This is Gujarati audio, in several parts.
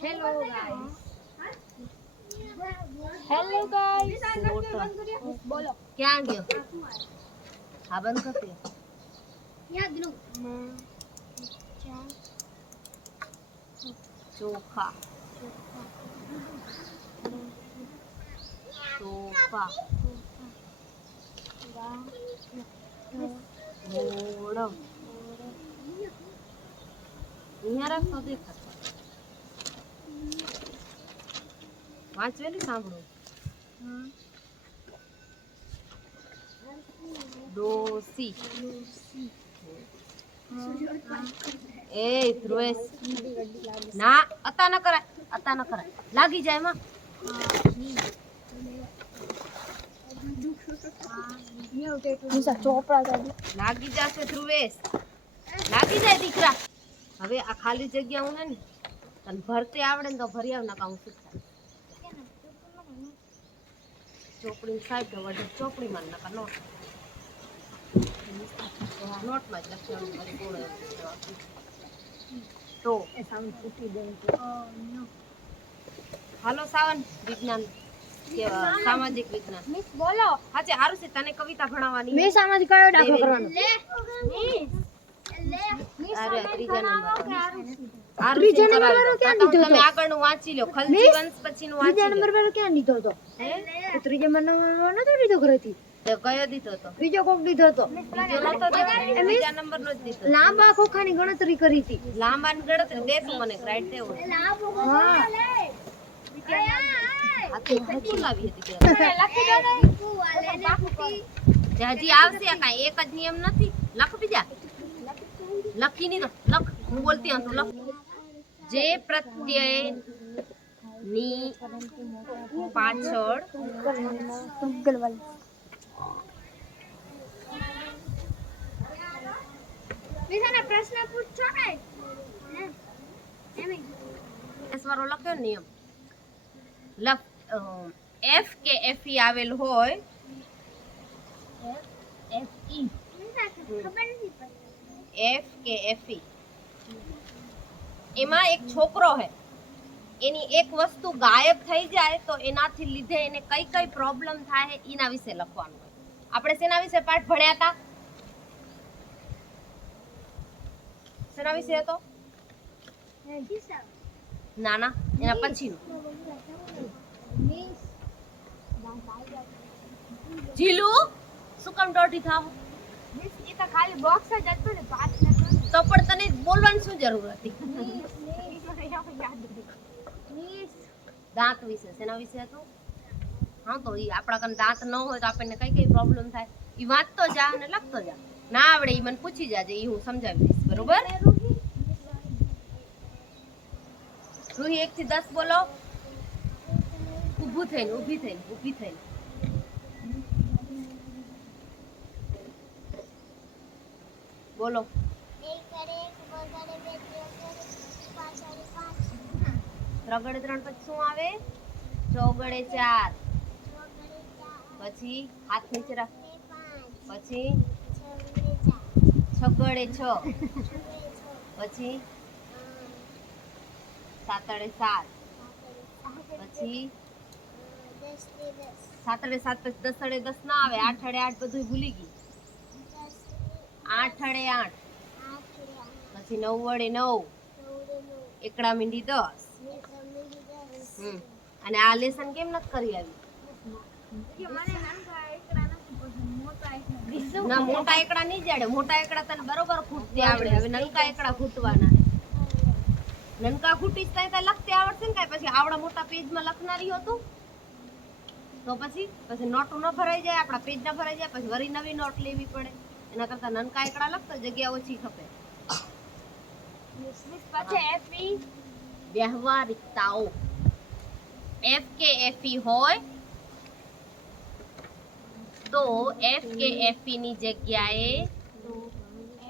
हेलो गाइस हेलो गाइस बोलो क्या गयो हाँ बंद कर दिया याद लो चोखा सोफा मोड़ यहाँ रख तो देख વાંચવેલી સાંભળો ડોસી એ ધ્રુવેશ ના અતા ન કરાય લાગી જાય માં લાગી જશે ધ્રુવેશ લાગી જાય દીકરા હવે આ ખાલી જગ્યા હું ને તને ભરતે આવડે ને તો ભરી આવ ના કામ શીખતા ચોપડી સાહેબ તો વડે ચોપડી માં નકા નોટ માં જ લખવાનું મારી ગોળે તો એ સાઉન્ડ ફૂટી દે હાલો સાવન વિજ્ઞાન કે સામાજિક વિજ્ઞાન મિસ બોલો હાચે હારું છે તને કવિતા ભણાવવાની મે સામાજિક કયો દાખલો કરવાનો મિસ અરે ત્રીજા નંબર ક્યાં દીધો તમે આગળનું વાંચી લો ખલજી વંશ પછીનું વાંચી ત્રીજા નંબર પર ક્યાં દીધો તો હે ત્રીજા નંબર નતો દીધો ઘરેથી તો કયો દીધો તો બીજો કોક દીધો તો બીજો નતો ત્રીજા નંબર નો જ દીધો લાંબા ખોખાની ગણતરી કરી હતી લાંબાની ગણતરી દે તું મને રાઈટ દેવો હા આતે ખોટું લાવી હતી લખી દો ને જાજી આવશે કાઈ એક જ નિયમ નથી લખ બીજા લખી ની તો લખ હું બોલતી હું લખ જે પ્રત્યય ની પાછળ બીજાના પ્રશ્ન પૂછો ને એમ એસવારો લખ્યો નિયમ લખ એફ કે એફઈ આવેલ હોય એફઈ ખબર નથી એફ કે એફઈ એમાં એક છોકરો હે એની એક વસ્તુ ગાયબ થઈ જાય તો એનાથી લીધે એને કઈ કઈ પ્રોબ્લેમ થાય એના વિશે લખવાનું હોય આપણે શેના વિશે પાઠ ભણ્યા હતા શેના વિશે હતો ના ના એના પછીનું જીલુ શું કામ દોઢી થાવ મિસ એ તો ખાલી બોક્સ જ હતો ને પાઠ તો પણ તને બોલવાની શું જરૂર હતી દાંત વિશે શેના વિશે હતું હા તો ઈ આપણા કન દાંત ન હોય તો આપણને કઈ કઈ પ્રોબ્લેમ થાય ઈ વાંચતો જા અને લખતો જા ના આવડે ઈ મને પૂછી જાજે ઈ હું સમજાવી દઈશ બરોબર રૂહી 1 થી 10 બોલો ઊભી થઈને બોલો 1 કરે 1 વગડે 5 3 પછી શું આવે 4 પછી હાથ નીચે રાખ પછી 6 પછી 7 પછી 7 પછી 10 ના આવે 8 બધું ભૂલી ગઈ 8 પછી 9 એકડા મીંડી 10 અને આ લેસન કેમ નથી કરી આવી ના મોટા એકડા નહીં જાડે મોટા એકડા તને બરોબર ખૂટતી આવડે હવે નનકા એકડા ખૂટવાના નનકા ખૂટીસ થાય લખતે આવડશે ને કાઈ પછી આવડા મોટા પેજમાં લખનારી હતું તો પછી નોટ ન ભરાઈ જાય આપણા પેજ ના ભરાઈ જાય પછી વરી નવી નોટ લેવી પડે એના કરતા નનકા એકડા લખતો જગ્યા ઓછી ખપે પછી એફઈ વ્યવહારિકતાઓ એફ કે એફઈ હોય તો એફ કે એફઈ ની જગ્યાએ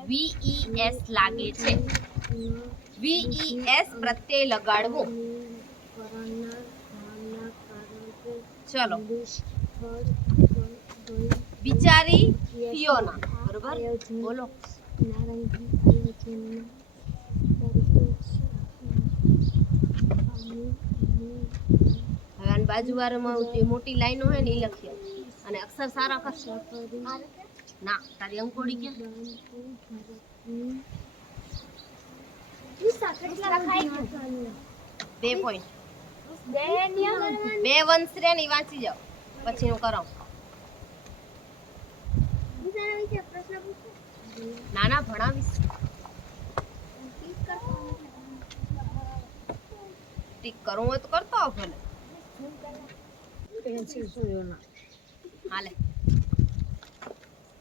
VES લાગે છે VES પ્રત્યય લગાડવો ચલો બિચારી ફિયોના બરોબર બોલો હવે આની બાજુવાળામાં જે મોટી લાઈનો હોય ને એ લખીએ અને અક્ષર સારા કરશે. ના તારી અંકોડી કે 2 પોઈન્ટ 2 વંશરે ની વાંચી જાઓ પછી હું કરાવું. નાના ભણાવીશ. ટીક કરવું હોય તો કરતો આવ ભલે. હાલે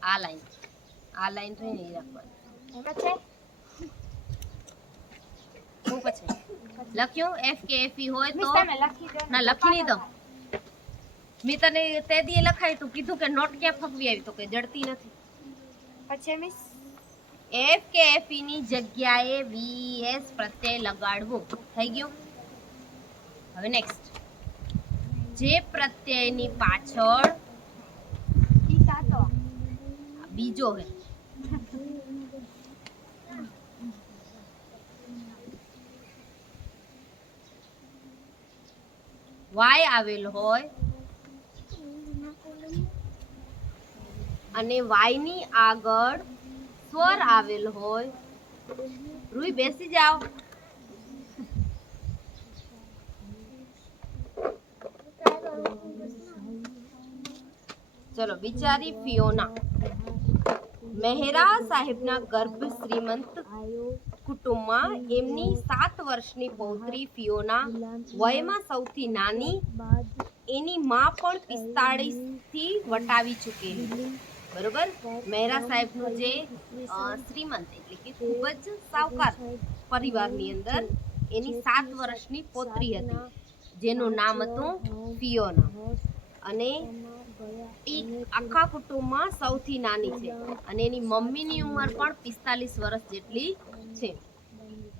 આ લાઈન રહીને ઈ રાખવાની. હું પછી લખ્યું એફ કે એફ ઈ હોય તો ના લખી નહીં દો. મેં તને તે દી લખાય તું કીધું કે નોટ ક્યાં ફગવી આવી તો કે જડતી નથી. પછી મિસ એફ કે એફ ઈ ની જગ્યાએ વીએસ પ્રત્યય લગાડવું. થઈ ગયું. હવે નેક્સ્ટ જે પ્રત્યયની પાછળ બીજો હે વાય આવેલ હોય અને વાય ની આગળ સ્વર આવેલ હોય. રૂઈ બેસી જાઓ. ચલો બિચારી ફિયોના મહેરા સાહેબના ગર્ભ શ્રીમંત કુટુંબમાં એમની 7 વર્ષની પૌત્રી ફિયોના વયમાં સૌથી નાની. એની માં પણ 45 થી વટાવી ચૂકેલી. બરોબર. મહેરા સાહેબનું જે શ્રીમંત એટલે કે ખૂબ જ સાવકાર પરિવારની અંદર એની 7 વર્ષની પૌત્રી હતી જેનું નામ હતું ફિયોના અને આખા કુટુંબમાં સૌથી નાની છે અને એની મમ્મીની ઉંમર પણ 45 વર્ષ જેટલી છે.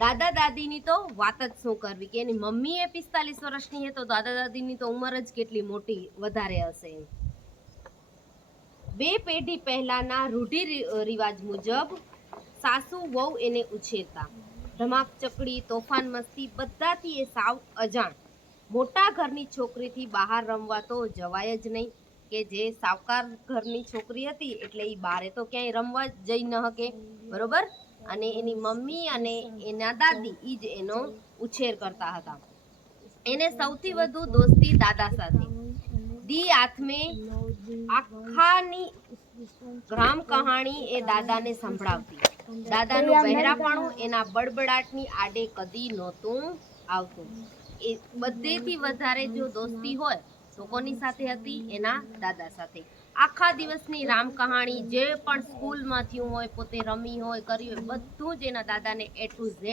દાદા દાદીની તો વાત જ શું કરવી કે એની મમ્મી એ 45 વર્ષની છે તો દાદા દાદીની તો ઉંમર જ કેટલી મોટી વધારે હશે. 2 પેઢી પહેલાના રૂઢિ રિવાજ મુજબ સાસુ વહુ એને ઉછેરતા. ધમાક ચકડી તોફાન મસ્તી બધાથી એ સાવ અજાણ. મોટા ઘરની છોકરીથી બહાર રમવા તો જવાય જ નહીં કે જે સાવકાર ઘરની છોકરી હતી એટલે એ બારે તો ક્યાંય રમવા જઈ ન શકે. બરોબર. અને એની મમ્મી અને એના દાદી ઈ જ એનો ઉછેર કરતા હતા. એને સૌથી વધુ દોસ્તી દાદા સાથે. દી આથમે આખાની ગ્રામ કહાણી એ દાદાને સંભળાવતી. દાદાનું બહેરાપણું એના બડબડાટની આડે કદી નહોતું આવતું. એ બધેથી વધારે જો દોસ્તી હોય તો કોની સાથે હતી? એના દાદા સાથે. આખા દિવસની રામ કહાણી જે પણ સ્કૂલમાં થયું હોય પોતે રમી હોય કરી હોય બધું જ એના દાદાને A to Z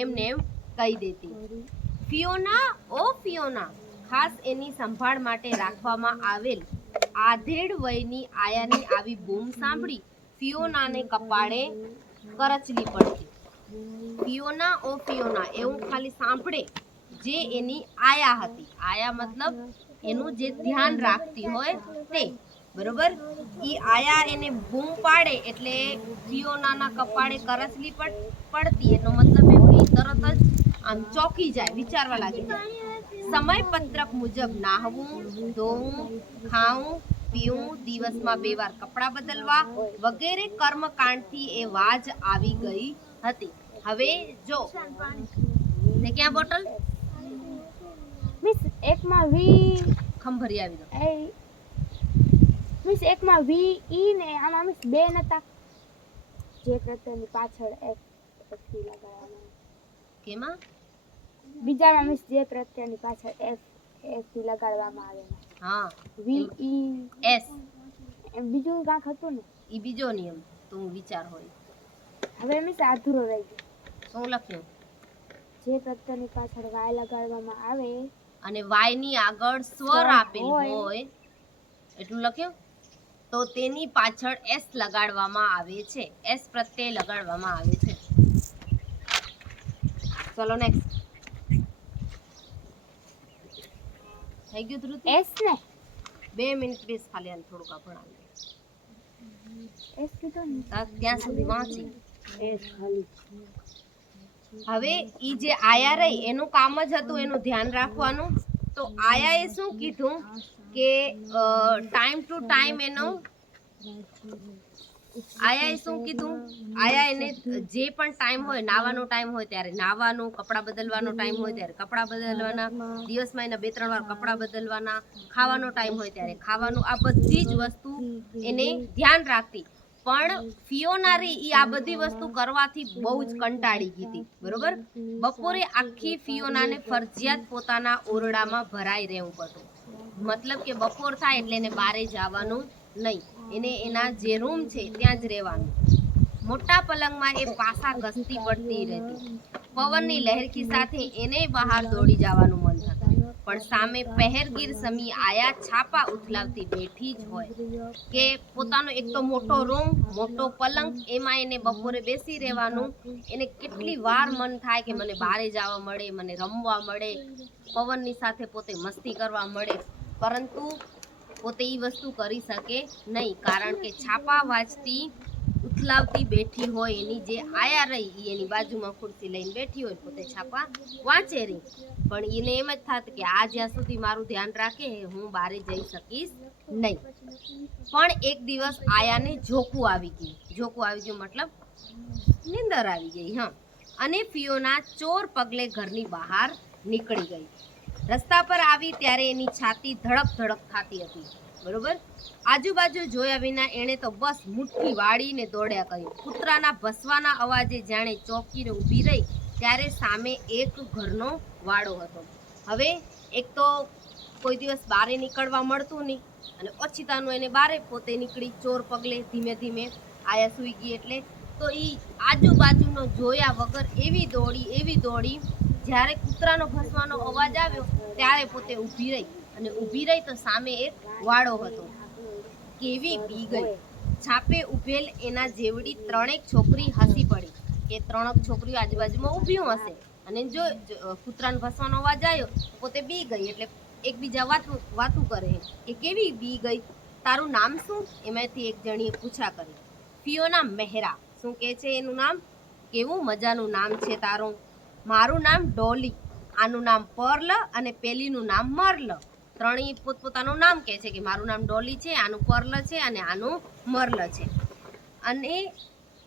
એમને એમ કહી દેતી. ફિયોના ખાસ એની સંભાળ માટે રાખવામાં આવેલ આધેડ વયની આયાની આવી બૂમ સાંભળી ફિયોનાને કપાળે કરચલી પડતી. ફિયોના એવું ખાલી સાંભળે જે એની આયા હતી. આયા મતલબ એનું જે ધ્યાન રાખતી હોય તે. બરોબર. ઈ આયા એને બૂમ પાડે એટલે ફિયોનાના કપાળે કરચલી પડતી. એનો મતલબ એમ કે તરત જ આમ ચોકી જાય, વિચારવા લાગી જાય. સમયપત્રક મુજબ નાહવું, ધોવું, ખાવું, પીવું, દિવસમાં 2 વાર કપડાં બદલવા વગેરે કર્મકાંડથી એ વાજ આવી ગઈ હતી. હવે જો ને ક્યાં બોટલ મિસ એકમાં વી ખંભરી આવી દો. મિસ એકમાં વી ઈ ને આમાં મિસ 2 નતા જે પ્રત્યયની પાછળ એફ થી લગાડવામાં. કેમાં? બીજામાં મિસ જે પ્રત્યયની પાછળ એફ થી લગાડવામાં આવે. હા વી ઈ એસ એમ બીજું કાંક હતું ને ઈ બીજો નિયમ તું વિચાર હોય. હવે મિસ અધૂરો રહી ગયો. શું લખ્યું? જે પ્રત્યયની પાછળ વાય લગાડવામાં આવે અને વાય ની આગળ સ્વર આપેલ હોય એટલું લખ્યું તો તેની પાછળ એસ લગાડવામાં આવે છે. એસ પ્રત્યય લગાડવામાં આવે છે. ચલો નેક્સ્ટ. થઈ ગયું ધ્રુતિ? એસ ને 2 મિનિટ બેસ ખાલી આને થોડુંક ભણાવી. એસ કીધું ને ત્યાં સુધી વાંચી એસ ખાલી હવે ઈ જે આયા રહી એનું કામ જ હતું એનું ધ્યાન રાખવાનું. તો આયાએ શું કીધું કે ટાઈમ ટુ ટાઈમ આયાએ શું કીધું, આયા એને જે પણ ટાઈમ હોય, નાવાનો ટાઈમ હોય ત્યારે નાવાનું, કપડાં બદલવાનો ટાઈમ હોય ત્યારે કપડાં બદલવાના, દિવસમાં એના 2-3 વાર કપડાં બદલવાના, ખાવાનો ટાઈમ હોય ત્યારે ખાવાનું, આ બધી જ વસ્તુ એને ધ્યાન રાખતી. પણ ફિયોના રી ઈ આ બધી વસ્તુ કરવાથી બહુ જ કંટાળી ગઈ હતી, બરોબર. બપોરે આખી ફિયોનાને ફરજિયાત પોતાના ઓરડામાં ભરાઈ રહેવું પડતું. મતલબ કે બપોર થાય એટલે એને બહારે જવાનું નહીં, એને એના જે રૂમ છે ત્યાં જ રહેવાનું. મોટા પલંગમાં એ પાસા ઘસતી પડતી રહેતી. પવનની લહેરખી સાથે એને બહાર દોડી જવાનું મન થતું. પણ સામે પહેરગીર સમી આયા છાપા ઉથલાવતી બેઠી જ હોય કે પોતાનો એક તો મોટો રૂમ, મોટો પલંગ, એમાં એને બપોરે બેસી રહેવાનું. એને કેટલી વાર મન થાય કે મને બહારે જવા મળે, મને રમવા મળે, પવનની સાથે પોતે મસ્તી કરવા મળે, પરંતુ પોતે એ વસ્તુ કરી શકે નહીં, કારણ કે છાપા વાંચતી ઉથલાવતી બેઠી હોય. એની જે આયા રહી એની બાજુમાં ખુરશી લઈને બેઠી હોય, પોતે છાપા વાંચે રહી. પણ એને એમ જ થાત કે આ જ્યાં સુધી મારું ધ્યાન રાખે હું બહારે જઈ શકીશ નહીં. પણ એક દિવસ આયાને ઝોકું આવી ગયું. ઝોકું આવી ગયું મતલબ નીંદર આવી ગઈ. હા, અને ફિયોના ચોર પગલે ઘરની બહાર નીકળી ગઈ. રસ્તા પર આવી ત્યારે એની છાતી ધડક ધડક થતી હતી, બરોબર. આજુબાજુ જોયા વિના એણે તો બસ મુઠ્ઠી વાળીને દોડ્યા કર્યું. કૂતરાના ભસવાના અવાજે જાણે ચોંકીને ઊભી રહી ત્યારે સામે એક ઘરનો વાડો હતો. હવે એક તો કોઈ દિવસ બારે નીકળવા મળતું નહીં, અને ઓછીતાનું એને બારે પોતે નીકળી ચોર પગલે ધીમે ધીમે. આયા સૂઈ ગઈ એટલે તો એ આજુબાજુનો જોયા વગર એવી દોડી, જ્યારે કૂતરાનો ભસવાનો અવાજ આવ્યો ત્યારે પોતે ઊભી રહી. અને ઊભી રહી તો સામે એક વાડો હતો. કેવી બી ગઈ. છાપે ઊભેલ એના જેવડી 3 છોકરી હસી પડી કે 3 છોકરીઓ આજુબાજુમાં ઊભી હશે, અને જો કૂતરાનો ભસવાનો અવાજ આવ્યો પોતે બી ગઈ. એટલે એકબીજા વાતું કરે કે કેવી બી ગઈ, તારું નામ શું? એમાંથી એક જણીએ પૂછા કરી. ફિયોના મહેરા. શું કહે છે એનું નામ? કેવું મજાનું નામ છે તારું. મારું નામ ડોલી, આનું નામ પર્લ અને પેલીનું નામ મર્લ. ત્રણેય પોતપોતાનું નામ કહે છે કે મારું નામ ડોલી છે, આનું પર્લ છે અને આનું મર્લ છે. અને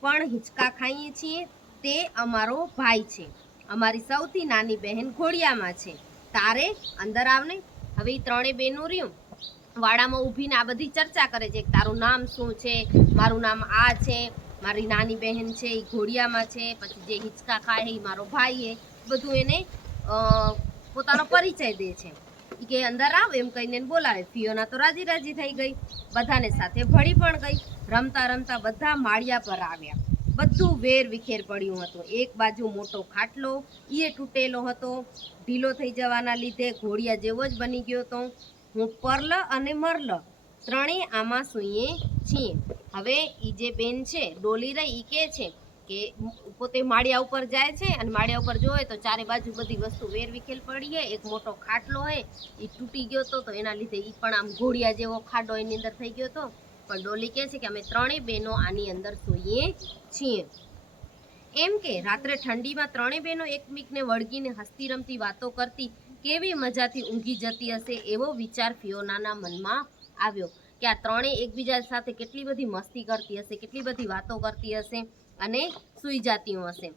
પણ હિંચકા ખાઈએ છીએ તે અમારો ભાઈ છે. અમારી સૌથી નાની બહેન ઘોડિયામાં છે. તારે અંદર આવને. હવે એ 3 બહેનો રહ્યું વાડામાં ઊભીને આ બધી ચર્ચા કરે છે કે તારું નામ શું છે, મારું નામ આ છે, મારી નાની બહેન છે એ ઘોડિયામાં છે, પછી જે હિંચકા ખાય એ મારો ભાઈ છે. બધું એને પોતાનો પરિચય દે છે કે અંદર આવ એમ કહીને બોલાવે. ફિયોના તો રાજી રાજી થઈ ગઈ, બધાને સાથે ભળી પણ ગઈ. રમતા રમતા બધા માળિયા પર આવ્યા. બધું વેર વિખેર પડ્યું હતું. એક બાજુ મોટો ખાટલો, એ તૂટેલો હતો, ઢીલો થઈ જવાના લીધે ઘોડિયા જેવો જ બની ગયો હતો. હું પર્લ અને મર્લ ત્રણેય આમાં સૂઈએ છીએ. હવે એ જે બેન છે ડોલી રહી એ કહે છે કે પોતે માળિયા ઉપર જાય છે, અને માળિયા ઉપર જોવે તો ચારે બાજુ બધી વસ્તુ વેર વિખેર પડી છે. એક મોટો ખાટલો હોય એ તૂટી ગયો હતો, તો એના લીધે એ પણ આમ ઘોડિયા જેવો ખાડો એની અંદર થઈ ગયો હતો. પણ ડોલી કહે છે કે અમે 3 બહેનો આની અંદર સૂઈએ છીએ. એમ કે રાત્રે ઠંડીમાં 3 બહેનો એકમેકને વળગીને હસતી રમતી વાતો કરતી કેવી મજાથી ઊંઘી જતી હશે, એવો વિચાર ફિયોનાના મનમાં આવ્યો કે આ 3 એકબીજા સાથે કેટલી બધી મસ્તી કરતી હશે, કેટલી બધી વાતો કરતી હશે અને સૂઈ જતી હશે.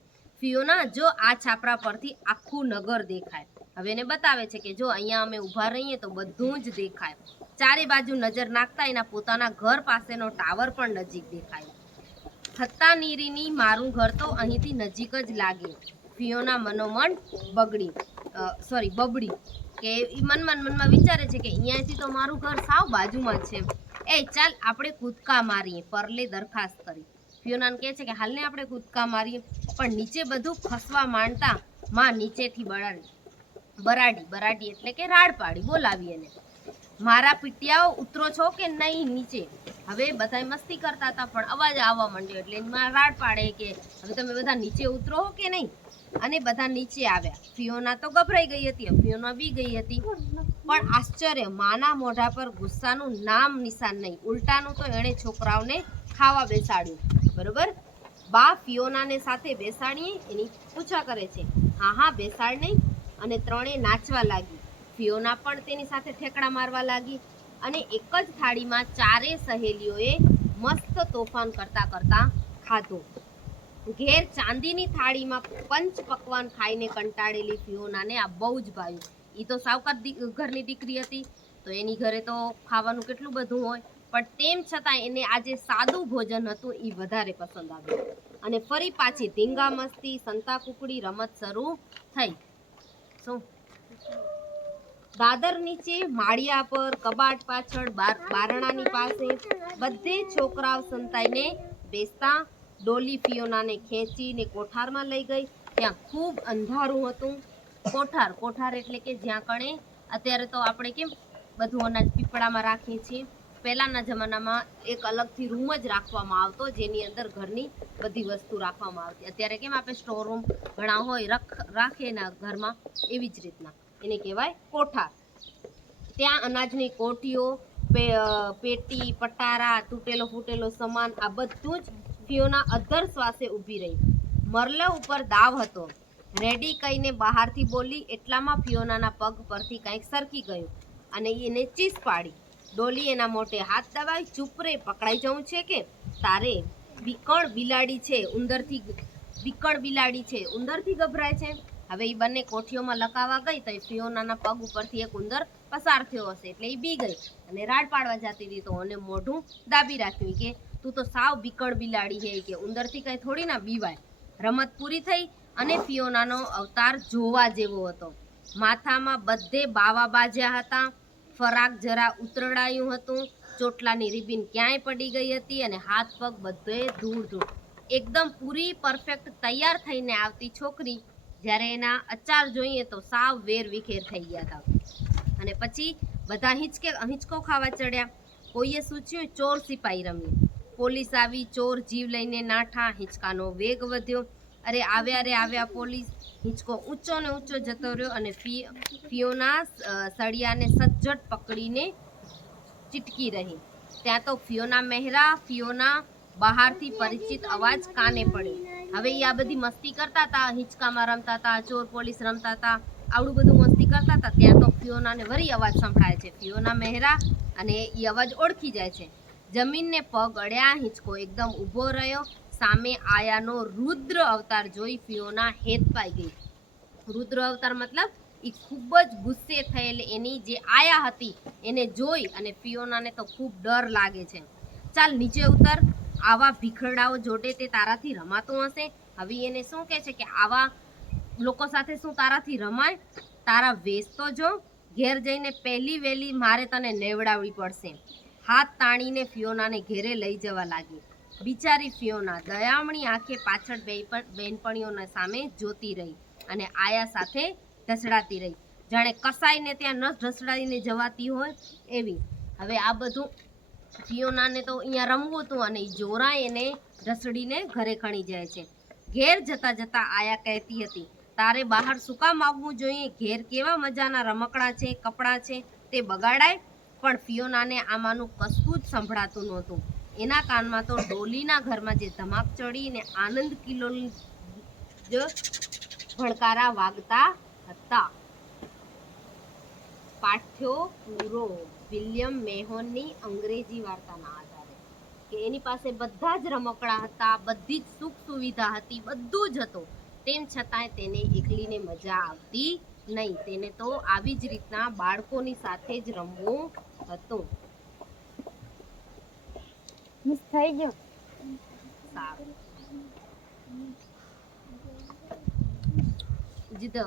ફિયોના, જો આ છાપરા પરથી આખું નગર દેખાય. હવે એને બતાવે છે કે જો અહીંયા અમે ઊભા રહીએ તો બધું જ દેખાય. ચારે બાજુ નજર નાખતા એના પોતાના ઘર પાસેનો ટાવર પણ નજીક દેખાય. હત્તાનીરીની મારું ઘર તો અહીંથી નજીક જ લાગે. ફિયોના મનોમન બબડી કે મનમાં વિચારે છે કે અહીંયાથી તો મારું ઘર સાવ બાજુમાં છે. ચાલ આપણે કૂદકા મારીએ, પરલે દરખાસ્ત કરી. ફિયોનાને કહે છે કે હાલને આપણે કૂદકા મારીએ. પણ નીચે બધું ખસવા માંડતા માં નીચેથી બરાડી એટલે કે રાડ પાડી બોલાવી એને. મારા પીટિયાઓ ઉતરો છો કે નહીં નીચે? હવે બધા મસ્તી કરતા હતા પણ અવાજ આવવા માંડ્યો એટલે એમાં રાડ પાડે કે હવે તમે બધા નીચે ઉતરો કે નહીં. અને બધા નીચે આવ્યા. ફિયોના તો ગભરાઈ ગઈ હતી, ફિયોના બી ગઈ હતી. પણ આશ્ચર્ય, માના મોઢા પર ગુસ્સાનું નામ નિશાન નહીં. ઉલટાનું તો એણે છોકરાઓને ખાવા બેસાડ્યું, બરોબર. બા ફિયોનાને સાથે બેસાડીએ એની પૂછા કરે છે. હા બેસાડ નહીં. અને ત્રણે નાચવા લાગી. ફિયોના પણ તેની સાથે ઠેકડા મારવા લાગી અને એક જ થાળીમાં ચારે સહેલીઓએ મસ્ત તોફાન કરતા કરતા ખાધું. ઘેર ચાંદીની થાળીમાં પંચ પકવાન ખાઈને કંટાળેલી ફિયોનાને આ બહુ જ ભાવ્યું. એ તો સાવકાર ઘરની દીકરી હતી તો એની ઘરે તો ખાવાનું કેટલું બધું હોય, પણ તેમ છતાં એને આજે સાદું ભોજન હતું એ વધારે પસંદ આવ્યું. અને ફરી પાછી ધીંગા મસ્તી સંતા કુકડી રમત શરૂ થઈ. શું દાદર નીચે, માળિયા પર, કબાટ પાછળ, બારણાની પાસે બધે છોકરાઓ સંતાઈને બેસતા. ડોલી ફિયોનાને ખેંચીને કોઠારમાં લઈ ગઈ. ત્યાં ખૂબ અંધારું હતું. કોઠાર એટલે કે જ્યાં કણે અત્યારે તો આપણે કેમ બધું અનાજ પીપળામાં રાખીએ છીએ, પહેલાના જમાનામાં એક અલગથી રૂમ જ રાખવામાં આવતો જેની અંદર ઘરની બધી વસ્તુ રાખવામાં આવતી. અત્યારે કેમ આપણે સ્ટોર રૂમ ઘણા હોય રાખીએ ને ઘરમાં, એવી જ રીતના એને કહેવાય કોઠાર. ત્યાં અનાજની કોઠીઓ, પેટી, પટારા, તૂટેલો ફૂટેલો સામાન આ બધું જ ફિયોના અધર શ્વાસે ઊભી રહી. મરલે ઉપર દાવ હતો. રેડી કહીને બહારથી બોલી એટલામાં ફિયોનાના પગ પરથી કંઈક સરકી ગયું અને એને ચીસ પાડી. ડોલી એના મોઢે હાથ દબાવી. ચૂપ રે, પકડાઈ જવું છે કે તારે? બીકણ બિલાડી છે, ઉંદરથી ગભરાય છે. હવે એ બંને કોઠીઓમાં લકાવા ગઈ તો ફિયોનાના પગ ઉપરથી એક ઉંદર પસાર થયો હશે એટલે એ બી ગઈ અને રાડ પાડવા જતી હતી તો એને મોઢું દાબી રાખ્યું કે તું તો સાવ બીકણ બિલાડી છે કે ઉંદરથી કઈ થોડી ના બીવાય. રમત પૂરી થઈ અને ફિયોનાનો અવતાર જોવા જેવો હતો. માથામાં બધે બાવા બાજ્યા હતા, ફરાક જરા ઉતરડાયું હતું, ચોટલાની રિબીન ક્યાંય પડી ગઈ હતી અને હાથ પગ બધે ધૂળ. એકદમ પૂરી પરફેક્ટ તૈયાર થઈને આવતી છોકરી જ્યારે એના અચાર જોઈએ તો સાવ વેર વિખેર થઈ ગયા હતા. અને પછી બધા હિંચકો ખાવા ચડ્યા. કોઈએ સૂચ્યું ચોર સિપાઈ રમીએ. પોલીસ આવી, ચોર જીવ લઈને નાઠા. હિંચકાનો વેગ વધ્યો. અરે આવ્યા પોલીસ. હિંચકો ઊંચો ને ઊંચો જતો રહ્યો અને ફિયોના સળિયાને સજ્જડ પકડીને ચીટકી રહી. ત્યાં તો ફિયોના બહારથી પરિચિત અવાજ કાને પડ્યો. હવે એ આ બધી મસ્તી કરતા હતા, હિંચકામાં રમતા હતા, ચોર પોલીસ રમતા હતા, આવડું બધું મસ્તી કરતા હતા. ત્યાં તો ફિયોનાને વરી અવાજ સંભળાય છે. ફિયોના મહેરા અને એ અવાજ ઓળખી જાય છે. જમીનને પગ અડ્યા. હિંચકો એકદમ ઊભો રહ્યો. સામે આયાનો રુદ્ર અવતાર જોઈ ફિયોના હેત પાઈ ગઈ. રુદ્ર અવતાર મતલબ એ ખૂબ જ ગુસ્સે થયેલ એની જે આયા હતી એને જોઈ અને ફિયોનાને તો ખૂબ ડર લાગે છે. ચાલ નીચે ઉતર, આવા ભીખરડાઓ જોડે તે તારાથી રમાતું હશે. હવે એને શું કહે છે કે આવા લોકો સાથે શું તારાથી રમાય? તારા વેશ તો જો. ઘેર જઈને પહેલી વહેલી મારે તને નેવડાવવી પડશે. હાથ તાણીને ફિયોનાને ઘેરે લઈ જવા લાગી. બિચારી ફિયોના દયામણી આંખે પાછળ બહેનપણીઓના સામે જોતી રહી અને આયા સાથે ઢસડાતી રહી, જાણે કસાઈને ત્યાં ન ઢસડાઈને જવાતી હોય એવી. હવે આ બધું ફિયોનાને તો અહીંયા રમવું હતું અને જોરાય એને ઢસડીને ઘરે ખણી જાય છે. ઘેર જતા જતા આયા કહેતી હતી, તારે બહાર શું કામ આવવું જોઈએ? ઘેર કેવા મજાના રમકડા છે, કપડાં છે, તે બગાડાય. પણ ફિયોનાને આમાંનું કશું જ સંભળાતું નહોતું. એના કાનમાં તો ડોલીના ઘરમાં જે ધમાક ચડીને આનંદ કિલ્લોલ જ ભડકારા વાગતા હતા. પાઠ્યો પૂરો. વિલિયમ મેહોનની અંગ્રેજી વાર્તાના આધારે કે એની પાસે બધા જ રમકડા હતા, બધી જ સુખ સુવિધા હતી, બધું જ હતું. તેમ છતાંય તેને એકલીને મજા આવતી નહીં. તેને તો આવી જ રીતના બાળકોની સાથે જ રમવું હતું. મિસ થઈ ગયો. સારું. જીતો